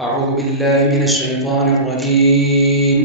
أعوذ بالله من الشيطان الرجيم.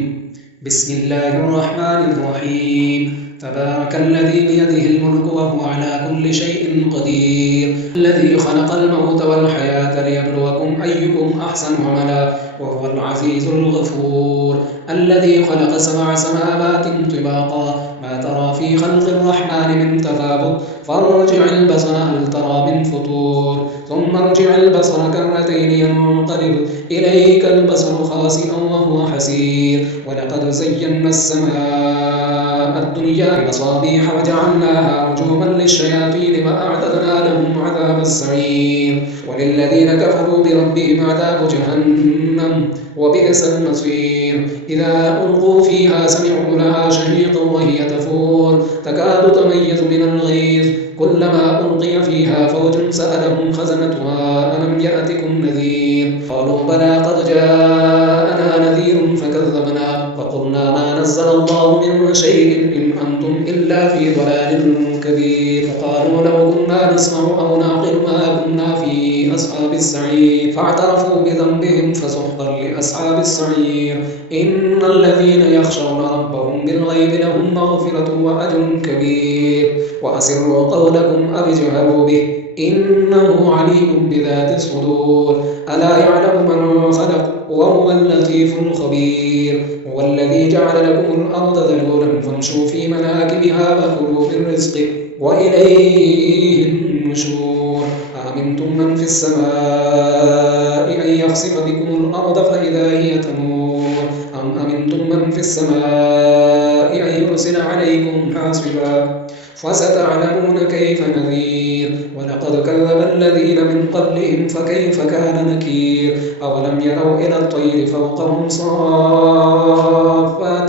بسم الله الرحمن الرحيم. تبارك الذي بيده الملك وهو على كل شيء قدير، الذي خلق الموت والحياة ليبلوكم أيكم أحسن عملا، وهو العزيز الغفور، الذي خلق 7 سماوات طباقا، ما ترى في خلق الرحمن من تفاوت، فارجع البصر هل ترى من فطور، ثم ارجع البصر كرتين ينقلب إليك البصر خاسئا وهو حسير، ولقد زينا السماء الدنيا بمصابيح وجعلناها رجوما للشياطين وأعتدنا لهم عذاب السعير، وللذين كفروا بربهم عذاب جهنم وبئس المصير. إذا ألقوا فيها سمعوا لها شهيقا وهي تفور، تكاد تميز من الغيظ، كلما ألقي فيها فوج سألهم خزنتها ألم يأتكم نذير، قالوا بلى قد جاءنا نذير فكذبنا وقلنا ما نزل الله من شيء إن أنتم إلا في ضلال كبير، فقالوا لو كنا نسمع أو نعقل ما كنا في أصحاب السعير، فاعترفوا بذنبهم فسحقا لأصحاب السعير. إن الذين يخشون ربهم بالغيب لهم مغفرة وأجر كبير، وأسروا قولكم أو اجهروا به إنه عليم بذات الصدور، ألا يعلم من خلق وهو اللطيف الخبير. هو الذي جعل لكم الأرض ذلولا فامشوا في مناكبها وكلوا من رزقه وإليه النشور. أأمنتم من في السماء أن يخسف بكم الأرض فإذا هي تمور، أم أمنتم من في السماء أن يرسل عليكم حاصبا، فستعلمون كيف نذير. ولقد كذب الذين من قبلهم فكيف كان نكير. أولم يروا إلى الطير فوقهم صافات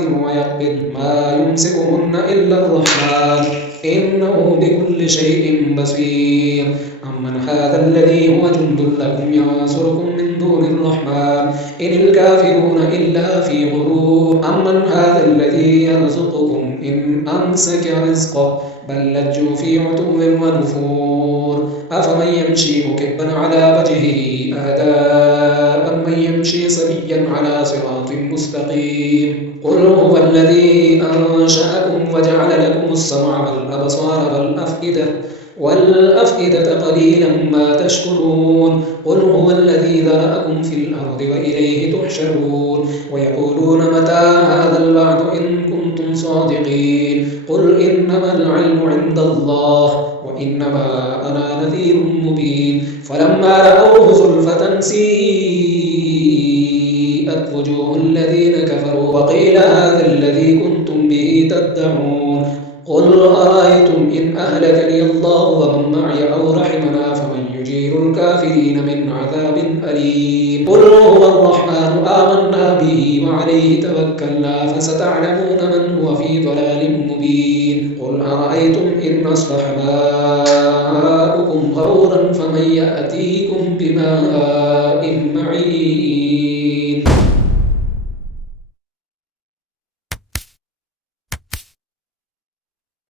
ويقبض ما يمسكهن إلا الرحمن إنه بكل شيء بصير. أمن هذا الذي هو جند لكم ينصركم من دون الرحمن إن الكافرون إلا في غرور. أمن هذا الذي يرزقكم إن أمسك رزقه بل لجوا في عتو ونفور. أفمن يمشي مكبا على وجهه أهدى أمن يمشي سويا على صراط مستقيم. قل هو الذي أنشأكم وجعل لكم السمع والأبصار والأفئدة قليلا ما تشكرون. قل هو الذي ذرأكم في الأرض وإليه تحشرون. ويقولون متى هذا الوعد إن كنتم صادقين. قل إنما العلم عند الله وإنما أنا نذير مبين. فلما رأوه زلفة سيئت وجوه الذين كفروا وقيل هذا الذي كنتم به تدعون. قل أرأيتم إن أهلكني الله ومن معي أو رحمنا فمن يجير الكافرين من عذاب أليم. قل هو الرحمن آمنا به وعليه توكلنا فستعلمون من هو في ضلال مبين. قل أرأيتم إن أصبح ماؤكم غورا فمن يأتيكم بماء معين.